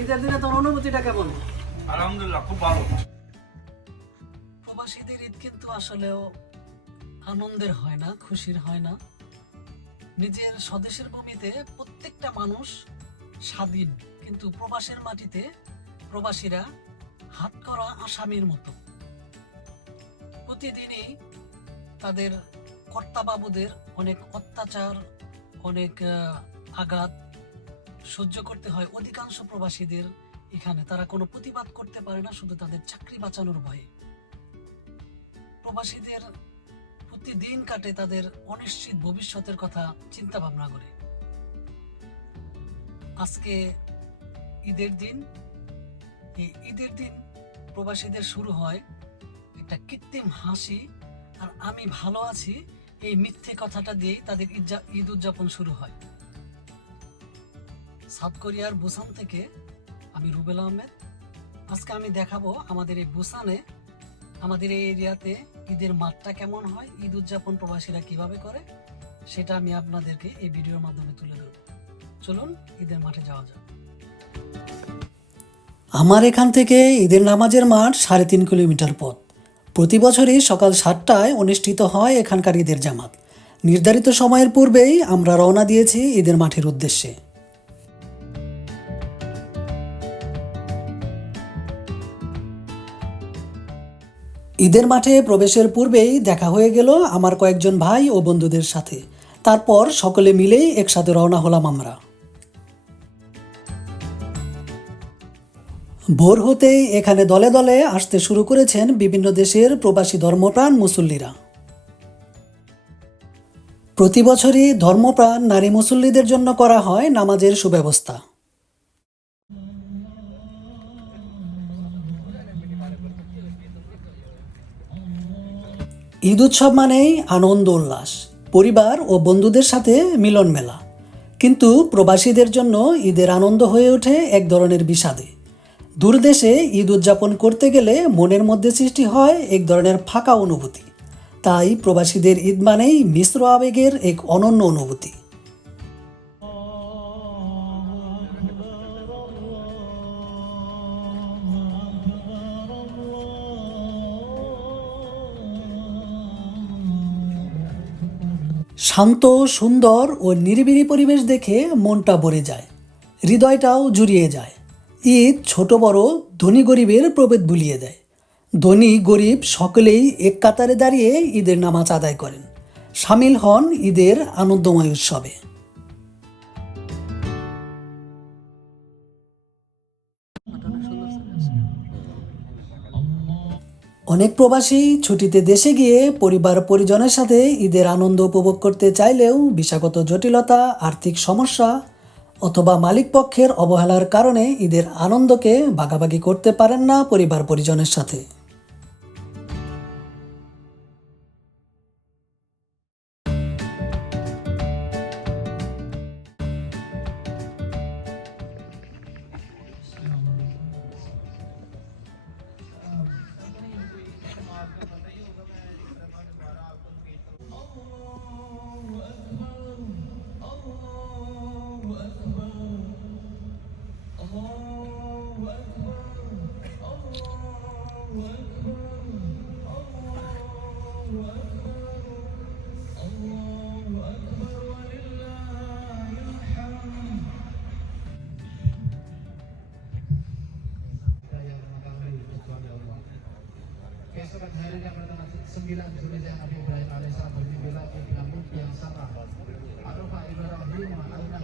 ঈদের দিনে তোর অনুভূতিটা কেমন? আলহামদুলিল্লাহ খুব ভালো। প্রবাসীদের ঈদ কিন্তু আসলেও আনন্দের হয় না খুশির হয় না। নিজের স্বদেশের ভূমিতে প্রত্যেকটা মানুষ স্বাধীন কিন্তু প্রবাসের মাটিতে প্রবাসীরা হাত করা আসামির মতো। প্রতিদিনই তাদের কর্তাবাবুদের অনেক অত্যাচার অনেক আঘাত সহ্য করতে হয় অধিকাংশ প্রবাসীদের। এখানে তারা কোনো প্রতিবাদ করতে পারে না, শুধু তাদের চাকরি বাঁচানোর ভয়ে। প্রবাসীদের প্রতিদিন কাটে তাদের অনিশ্চিত ভবিষ্যতের কথা চিন্তা ভাবনা করে। আজকে ঈদের দিন, এই ঈদের দিন প্রবাসীদের শুরু হয় একটা কৃত্রিম হাসি, আর আমি ভালো আছি, এই মিথ্যে কথাটা দিয়েই তাদের ঈদ- উদযাপন শুরু হয়। সাউথ কোরিয়ার বুসান থেকে আমি রুবেল আহমেদ। আজকে আমি দেখাবো আমাদের এই বুসানে, আমাদের এই এরিয়াতে ঈদের মাঠটা কেমন হয়, ঈদ উদযাপন প্রবাসীরা কীভাবে করে, সেটা আমি আপনাদেরকে এই ভিডিওর মাধ্যমে তুলে ধরব। চলুন ঈদের মাঠে যাওয়া যাক। আমার এখান থেকে ঈদের নামাজের মাঠ সাড়ে তিন কিলোমিটার পথ। প্রতি বছরই সকাল সাতটায় অনুষ্ঠিত হয় এখানকার ঈদের জামাত। নির্ধারিত সময়ের পূর্বেই আমরা রওনা দিয়েছি ঈদের মাঠের উদ্দেশ্যে। ঈদের মাঠে প্রবেশের পূর্বেই দেখা হয়ে গেল আমার কয়েকজন ভাই ও বন্ধুদের সাথে। তারপর সকলে মিলেই একসাথে রওনা হলাম আমরা। ভোর হতেই এখানে দলে দলে আসতে শুরু করেছেন বিভিন্ন দেশের প্রবাসী ধর্মপ্রাণ মুসল্লিরা। প্রতি বছরই ধর্মপ্রাণ নারী মুসল্লিদের জন্য করা হয় নামাজের সুব্যবস্থা। ঈদ উৎসব মানেই আনন্দ, উল্লাস, পরিবার ও বন্ধুদের সাথে মিলন মেলা। কিন্তু প্রবাসীদের জন্য ঈদের আনন্দ হয়ে ওঠে এক ধরনের বিষাদে। দূরদেশে ঈদ উদযাপন করতে গেলে মনের মধ্যে সৃষ্টি হয় এক ধরনের ফাঁকা অনুভূতি। তাই প্রবাসীদের ঈদ মানেই মিশ্র আবেগের এক অনন্য অনুভূতি। শান্ত, সুন্দর ও নিরিবিলি পরিবেশ দেখে মনটা ভরে যায়। হৃদয়টাও জুড়িয়ে যায়। ঈদ ছোট বড় ধনী গরিবের প্রভেদ ভুলিয়ে দেয়। ধনী গরিব সকলেই এক কাতারে দাঁড়িয়ে ঈদের নামাজ আদায় করেন। সামিল হন ঈদের আনন্দময় উৎসবে। অনেক প্রবাসী ছুটিতে দেশে গিয়ে পরিবার পরিজনের সাথে ঈদের আনন্দ উপভোগ করতে চাইলেও বিষাগত জটিলতা, আর্থিক সমস্যা অথবা মালিক পক্ষের অবহেলার কারণে ঈদের আনন্দকে ভাগাভাগি করতে পারেন না পরিবার পরিজনের সাথে। Keesokan harinya pada tanggal 9 Zulhijjah Nabi Ibrahim alaihissalam bermimpi lagi dengan mimpi yang sama. Arafah Ibrahim annahu ilallah.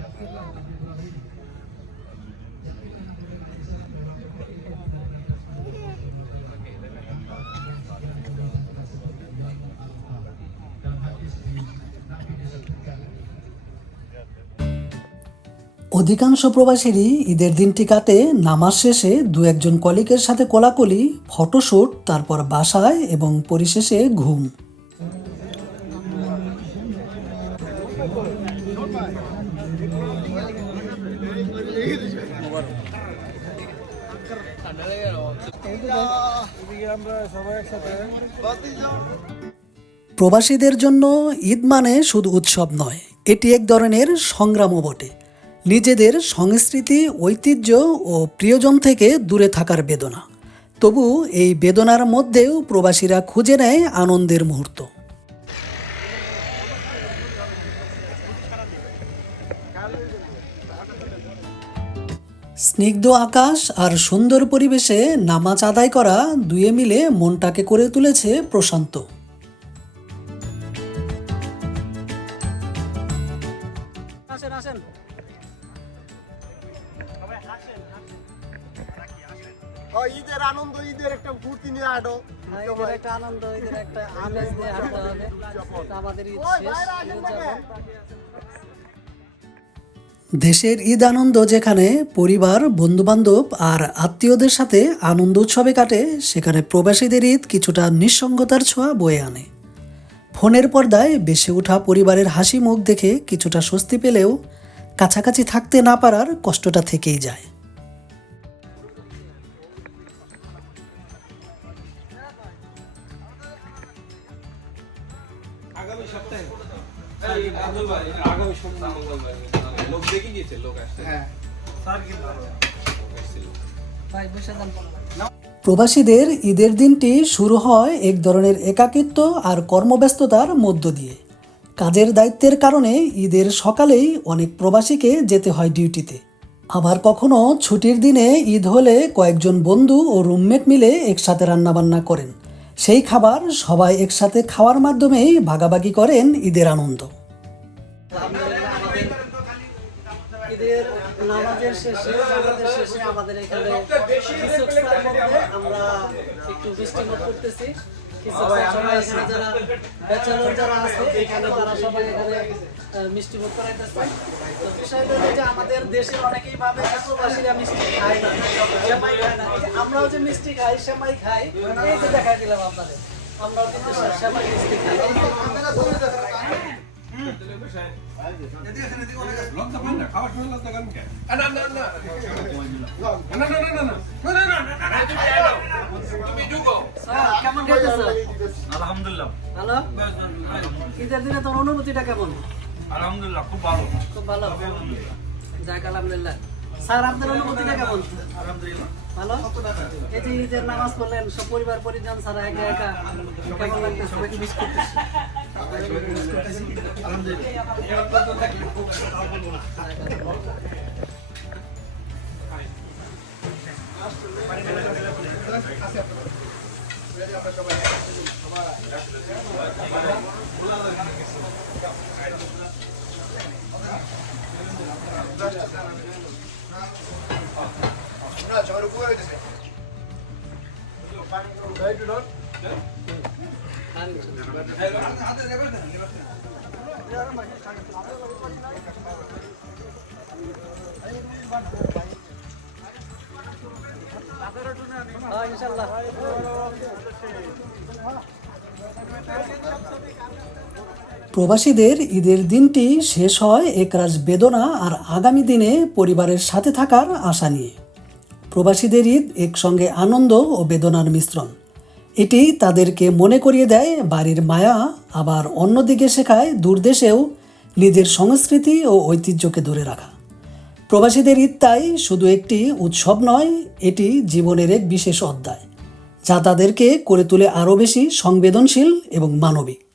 Yakinlah Nabi Ibrahim. Yakinlah Nabi অধিকাংশ প্রবাসীরই ঈদের দিনটি কাটে নামাজ শেষে দু একজন কলিকের সাথে কোলাকুলি ফটোশ্যুট তারপর বাসায় এবং পরিশেষে ঘুম। প্রবাসীদের জন্য ঈদ মানে শুধু উৎসব নয়, এটি এক ধরনের সংগ্রামও বটে। নিজেদের সংস্কৃতি, ঐতিহ্য ও প্রিয়জন থেকে দূরে থাকার বেদনা। তবু এই বেদনার মধ্যেও প্রবাসীরা খুঁজে নেয় আনন্দের মুহূর্ত। স্নিগ্ধ আকাশ আর সুন্দর পরিবেশে নামাজ আদায় করা দুয়ে মিলে মনটাকে করে তুলেছে প্রশান্ত। আসেন আসেন। ঈদের আনন্দ ঈদের একটা ফুর্তি নিয়ে আটো একটা আনন্দ এদের একটা আমেজ নিয়ে হবে। আমাদের ঈদ। দেশের ঈদ আনন্দ যেখানে পরিবার বন্ধুবান্ধব আর আত্মীয়দের সাথে আনন্দ উৎসবে কাটে সেখানে প্রবাসীদের ঈদ কিছুটা নিঃসঙ্গতার ছোঁয়া বয়ে আনে। ফোনের পর্দায় বেসে ওঠা পরিবারের হাসি মুখ দেখে কিছুটা স্বস্তি পেলেও কাছাকাছি থাকতে না পারার কষ্টটা থেকেই যায়। হ্যাঁ। প্রবাসীদের ঈদের দিনটি শুরু হয় এক ধরনের একাকিত্ব আর কর্মব্যস্ততার মধ্য দিয়ে। কাজের দায়িত্বের কারণে ঈদের সকালেই অনেক প্রবাসীকে যেতে হয় ডিউটিতে। আবার কখনো ছুটির দিনে ঈদ হলে কয়েকজন বন্ধু ও রুমমেট মিলে একসাথে রান্নাবান্না করেন। সেই খাবার সবাই একসাথে খাওয়ার মাধ্যমেই ভাগাভাগি করেন ঈদের আনন্দ। আমাদের এখানে আমরা একটু বৃষ্টিমত করতেছি। যারা ব্যাচেলর যারা আছে এখানে তারা সবাই এখানে আহ, মিষ্টিমুখ করাইতেছে। তো বিষয় হলো যে আমাদের দেশের অনেকেই ভাবে যে প্রবাসীরা মিষ্টি খায় না সেমাই খায় না। আমরাও যে মিষ্টি খাই সেমাই খাই এই যে দেখাই দিলাম আপনাদের। আমরাও কিন্তু সেমাই মিষ্টি খাই। আলহামদুলিল্লাহ। হ্যালো ঈদের দিনে তোর অনুভূতিটা কেমন আলহামদুলিল্লাহ। খুব ভালো? খুব ভালো যাক আলহামদুলিল্লাহ স্যার আপনার অনুভূতিটা কেমন আলহামদুলিল্লাহ ভালো এই যে ঈদের নামাজ পড়লেন সব পরিবার পরিজন ছাড়া একা একা কেমন মিস করতেছি। Nah, jangan lupa guys. Baik. প্রবাসীদের ঈদের দিনটি শেষ হয় একরাজ বেদনা আর আগামী দিনে পরিবারের সাথে থাকার আশা নিয়ে। প্রবাসীদের ঈদ একসঙ্গে আনন্দ ও বেদনার মিশ্রণ। এটি তাদেরকে মনে করিয়ে দেয়, বাড়ির মায়া আবার অন্যদিকে শেখায় দূরদেশেও নিজের সংস্কৃতি ও ঐতিহ্যকে ধরে রাখা। প্রবাসীদের তাই শুধু একটি উৎসব নয়, এটি জীবনের এক বিশেষ অধ্যায়, যা তাদেরকে করে তুলে আরও বেশি সংবেদনশীল এবং মানবিক।